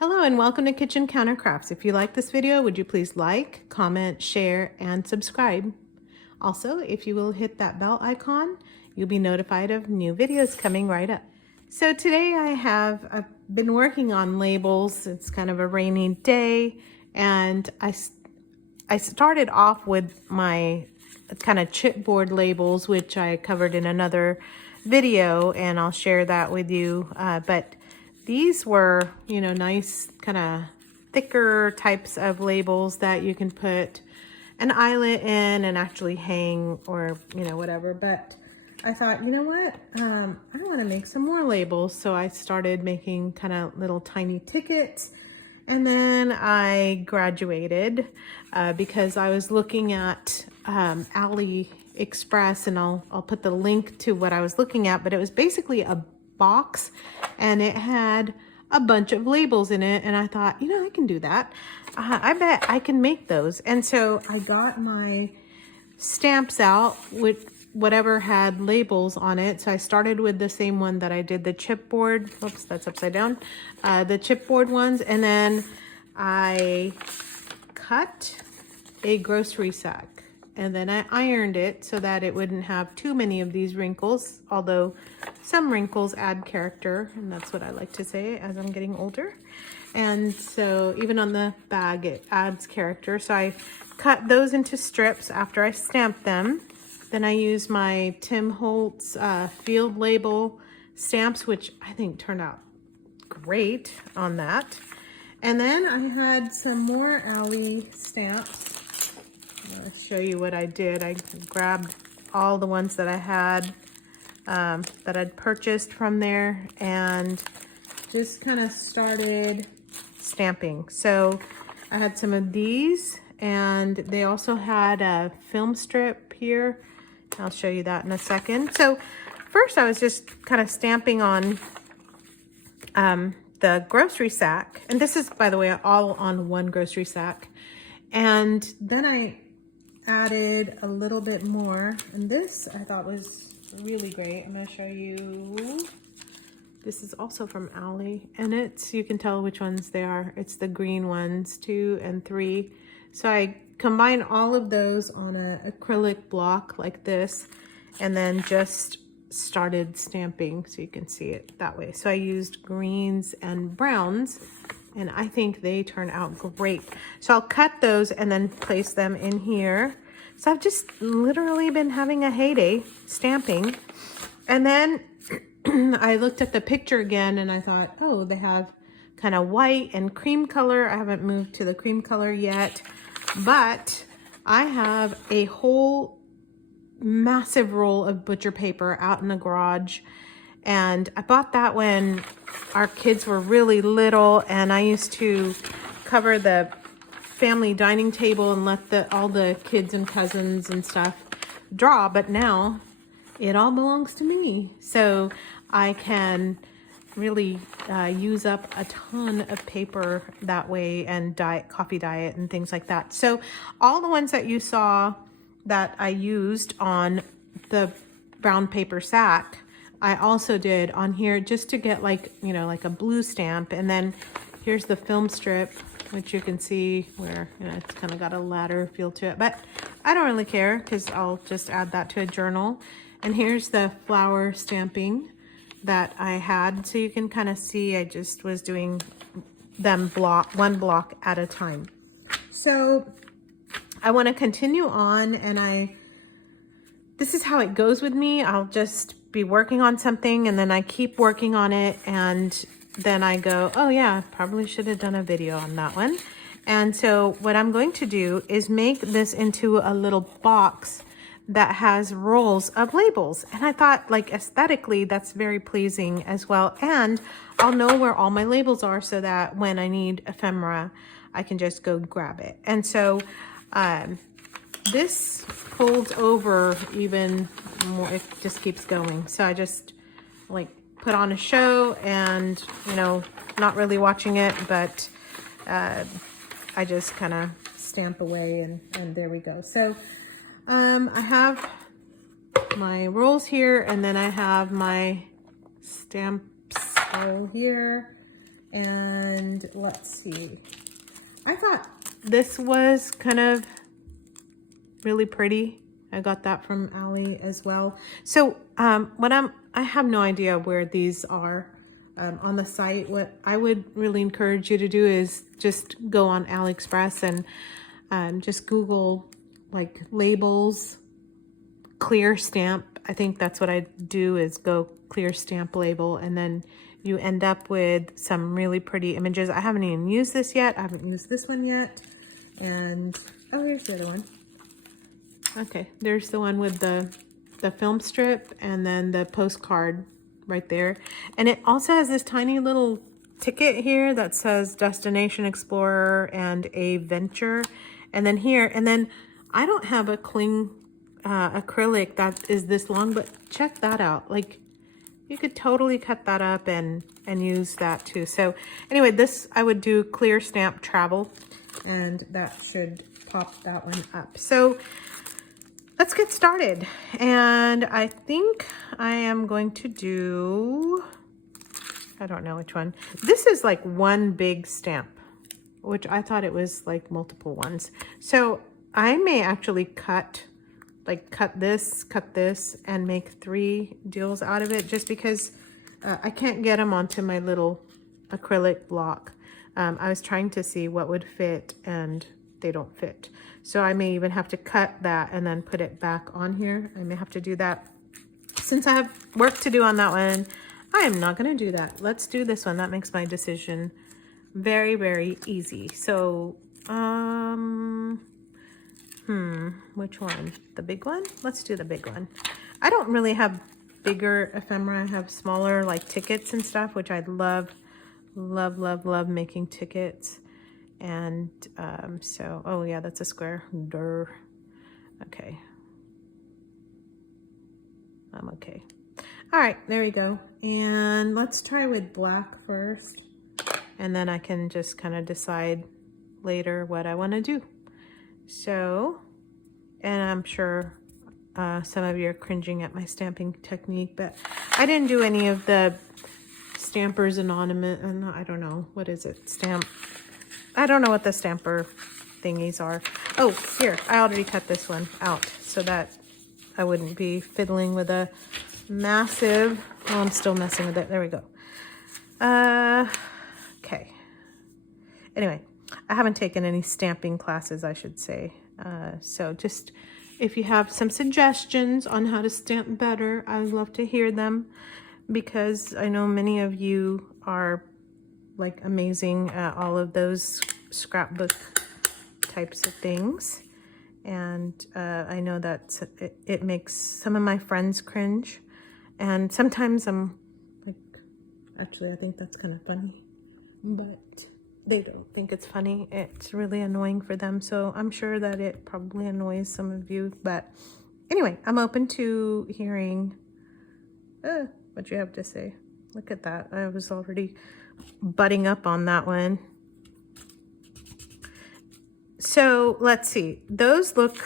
Hello and welcome to Kitchen Counter Crafts. If you like this video, would you please like, comment, share, and subscribe? Also, if you will hit that bell icon, you'll be notified of new videos coming right up. So today I've been working on labels. It's kind of a rainy day, and I started off with my kind of chipboard labels, which I covered in another video, and I'll share that with you. But these were, nice kind of thicker types of labels that you can put an eyelet in and actually hang or, whatever. But I thought, you know what? I want to make some more labels. So I started making kind of little tiny tickets. And then I graduated because I was looking at AliExpress, and I'll put the link to what I was looking at, but it was basically a box and it had a bunch of labels in it, and I thought, I can do that. I bet I can make those. And so I got my stamps out with whatever had labels on it. So I started with the same one that I did the chipboard. Oops, that's upside down. The chipboard ones, and then I cut a grocery sack. And then I ironed it so that it wouldn't have too many of these wrinkles, although some wrinkles add character, and that's what I like to say as I'm getting older. And so even on the bag, it adds character. So I cut those into strips after I stamped them. Then I used my Tim Holtz field label stamps, which I think turned out great on that. And then I had some more Ali stamps. I'll show you what I did. I grabbed all the ones that I had that I'd purchased from there and just kind of started stamping. So I had some of these, and they also had a film strip here. I'll show you that in a second. So first I was just kind of stamping on the grocery sack. And this is, by the way, all on one grocery sack. And then I added a little bit more, and this I thought was really great. I'm going to show you. This is also from Ali, and you can tell which ones they are. It's the green ones, 2 and 3. So I combined all of those on an acrylic block like this, and then just started stamping so you can see it that way. So I used greens and browns, and I think they turn out great. So I'll cut those and then place them in here. So I've just literally been having a heyday stamping. And then I looked at the picture again and I thought, oh, they have kind of white and cream color. I haven't moved to the cream color yet, but I have a whole massive roll of butcher paper out in the garage. And I bought that when our kids were really little, and I used to cover the family dining table and let all the kids and cousins and stuff draw. But now it all belongs to me. So I can really use up a ton of paper that way, and coffee diet and things like that. So all the ones that you saw that I used on the brown paper sack, I also did on here just to get like a blue stamp. And then here's the film strip, which you can see where, it's kind of got a ladder feel to it, but I don't really care because I'll just add that to a journal. And here's the flower stamping that I had. So you can kind of see I just was doing them one block at a time. So I want to continue on, and this is how it goes with me. I'll just be working on something, and then I keep working on it, and then I go, oh yeah, probably should have done a video on that one. And so what I'm going to do is make this into a little box that has rolls of labels. And I thought, like, aesthetically, that's very pleasing as well. And I'll know where all my labels are so that when I need ephemera, I can just go grab it. And so this folds over even more. It just keeps going. So I just put on a show and, not really watching it, but I just kind of stamp away, and there we go. So I have my rolls here, and then I have my stamps roll here, And let's see. I thought this was kind of really pretty. I got that from Ali as well. So I have no idea where these are on the site. What I would really encourage you to do is just go on AliExpress and just Google like labels, clear stamp. I think that's what I do, is go clear stamp label, and then you end up with some really pretty images. I haven't even used this yet. I haven't used this one yet. And oh, here's the other one. Okay, there's the one with the film strip and then the postcard right there. And it also has this tiny little ticket here that says Destination Explorer and a Venture. And then here, and then I don't have a cling acrylic that is this long, but check that out. Like, you could totally cut that up and use that too. So anyway, this I would do clear stamp travel, and that should pop that one up. So let's get started. And I think I am going to do, I don't know which one. This is like one big stamp, which I thought it was like multiple ones. So I may actually cut this, and make 3 deals out of it, just because I can't get them onto my little acrylic block. I was trying to see what would fit, and they don't fit. So I may even have to cut that and then put it back on here. I may have to do that. Since I have work to do on that one, I am not going to do that. Let's do this one. That makes my decision very, very easy. So, which one? The big one? Let's do the big one. I don't really have bigger ephemera. I have smaller like tickets and stuff, which I love, love, love, love making tickets. And so, oh yeah, that's a square. Durr. Okay. I'm okay. All right, there we go. And let's try with black first. And then I can just kind of decide later what I want to do. So, and I'm sure some of you are cringing at my stamping technique, but I didn't do any of the Stampers Anonymous, and I don't know, what is it? I don't know what the stamper thingies are. Oh, here, I already cut this one out so that I wouldn't be fiddling with a massive, oh, I'm still messing with it. There we go. Okay. Anyway, I haven't taken any stamping classes, I should say. So just, if you have some suggestions on how to stamp better, I would love to hear them, because I know many of you are like amazing at all of those scrapbook types of things. And I know that it makes some of my friends cringe. And sometimes I'm like, actually, I think that's kind of funny, but they don't think it's funny. It's really annoying for them. So I'm sure that it probably annoys some of you. But anyway, I'm open to hearing what you have to say. Look at that. I was already butting up on that one. So let's see. Those look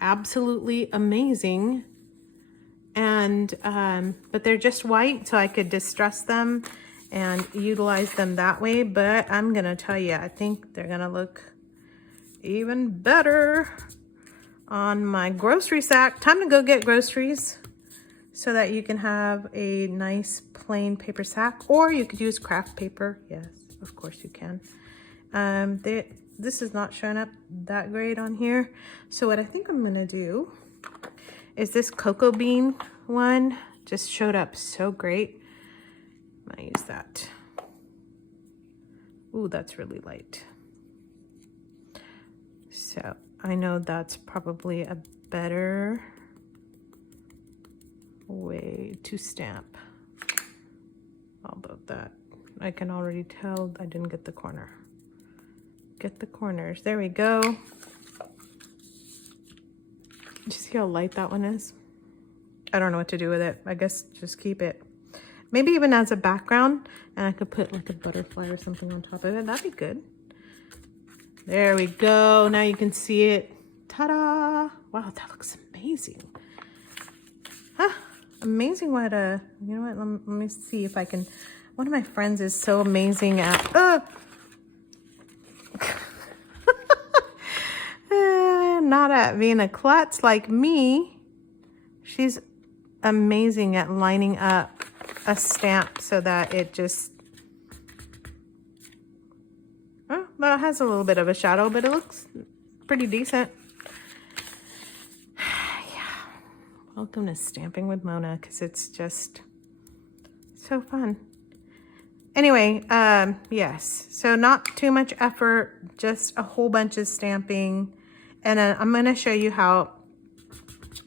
absolutely amazing. And but they're just white, so I could distress them and utilize them that way. But I'm gonna tell you, I think they're gonna look even better on my grocery sack. Time to go get groceries so that you can have a nice plain paper sack, or you could use Kraft paper. Yes, of course you can. This is not showing up that great on here. So what I think I'm gonna do is this cocoa bean one just showed up so great. I'm gonna use that. Ooh, that's really light. So I know that's probably a better way to stamp. How about that? I can already tell I didn't get the corner. Get the corners. There we go. Did you see how light that one is? I don't know what to do with it. I guess just keep it. Maybe even as a background, and I could put like a butterfly or something on top of it. That'd be good. There we go. Now you can see it. Ta-da! Wow, that looks amazing. Huh, amazing what you know what, let me see if I can One of my friends is so amazing at, not at being a klutz like me. She's amazing at lining up a stamp so that it just, well, it has a little bit of a shadow, but it looks pretty decent. Yeah. Welcome to Stamping with Mona, because it's just so fun. Anyway, yes, so not too much effort, just a whole bunch of stamping. And I'm going to show you how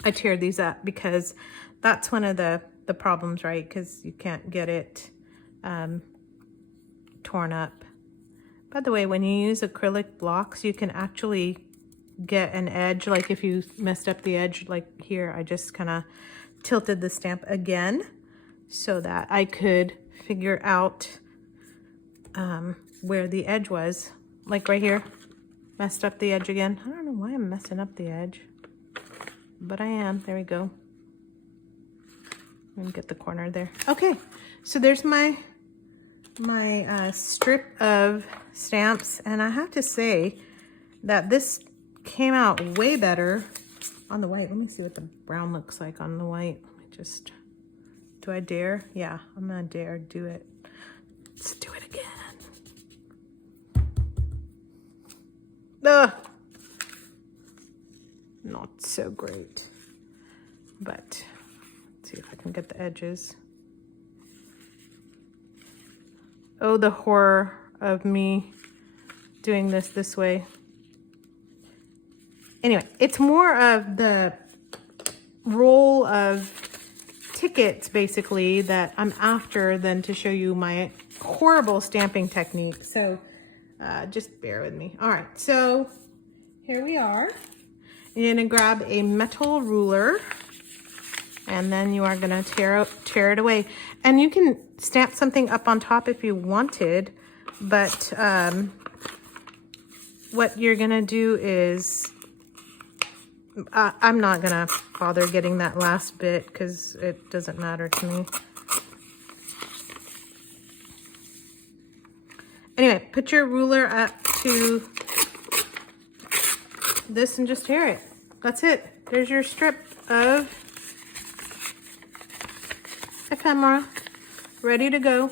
I tear these up, because that's one of the problems, right? Because you can't get it torn up. By the way, when you use acrylic blocks, you can actually get an edge. Like if you messed up the edge, like here, I just kind of tilted the stamp again so that I could figure out where the edge was. Like right here, messed up the edge again. I don't know why I'm messing up the edge, but I am. There we go. Let me get the corner there. Okay, so there's my strip of stamps, and I have to say that this came out way better on the white. Let me see what the brown looks like on the white. Just, do I dare? Yeah, I'm gonna dare do it. Let's do it again. Ugh. Not so great, but let's see if I can get the edges. Oh, the horror of me doing this way. Anyway, it's more of the roll of tickets, basically, that I'm after than to show you my horrible stamping technique. So just bear with me. All right, so here we are. You're gonna grab a metal ruler, and then you are gonna tear it away. And you can stamp something up on top if you wanted, but what you're gonna do is, I'm not gonna bother getting that last bit because it doesn't matter to me. Anyway, put your ruler up to this and just tear it. That's it. There's your strip of ephemera ready to go.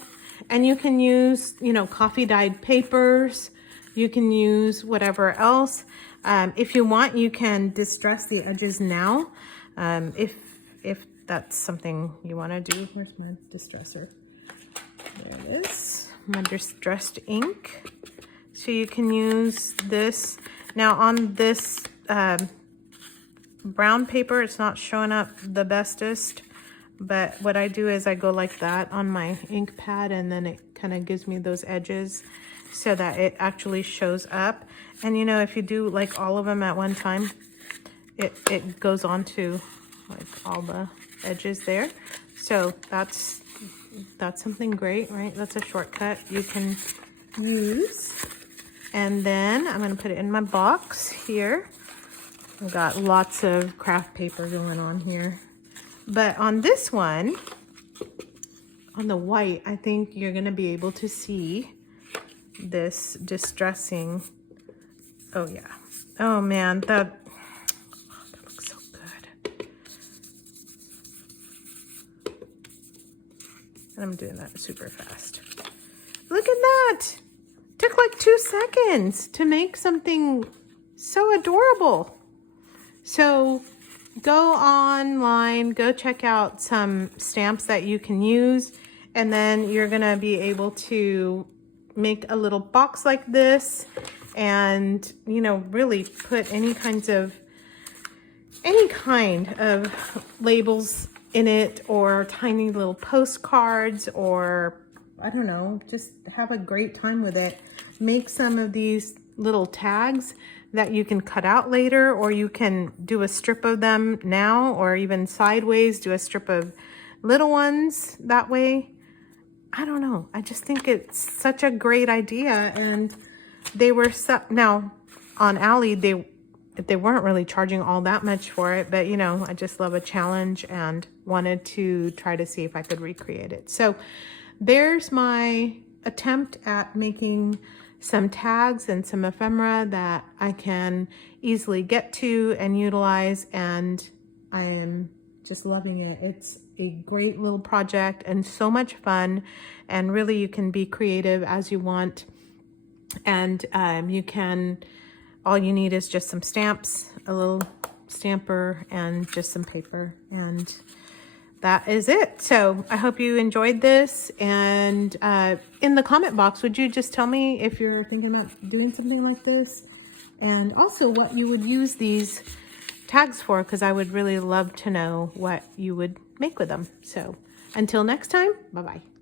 And you can use, you know, coffee dyed papers. You can use whatever else. If you want, you can distress the edges now. If that's something you want to do. Where's my distressor? There it is. My distressed ink. So you can use this. Now on this brown paper, it's not showing up the bestest, but what I do is I go like that on my ink pad, and then it kind of gives me those edges so that it actually shows up. And you know, if you do like all of them at one time, it goes on to like all the edges there. So that's something great, right? That's a shortcut you can use. And then I'm gonna put it in my box here. I've got lots of craft paper going on here. But on this one, on the white, I think you're gonna be able to see this distressing. Oh yeah. Oh man, that looks so good. And I'm doing that super fast. Look at that. Took like 2 seconds to make something so adorable. So go online, go check out some stamps that you can use, and then you're gonna be able to make a little box like this, and you know, really put any kind of labels in it, or tiny little postcards, or I don't know, just have a great time with it. Make some of these little tags that you can cut out later, or you can do a strip of them now, or even sideways do a strip of little ones that way. I don't know. I just think it's such a great idea. And they were now on Ali, they weren't really charging all that much for it, but you know, I just love a challenge and wanted to try to see if I could recreate it. So there's my attempt at making some tags and some ephemera that I can easily get to and utilize, and I am just loving it. It's a great little project and so much fun, and really you can be creative as you want, and you can, all you need is just some stamps, a little stamper, and just some paper, and that is it. So I hope you enjoyed this, and in the comment box, would you just tell me if you're thinking about doing something like this, and also what you would use these tags for, because I would really love to know what you would make with them. So until next time, bye-bye.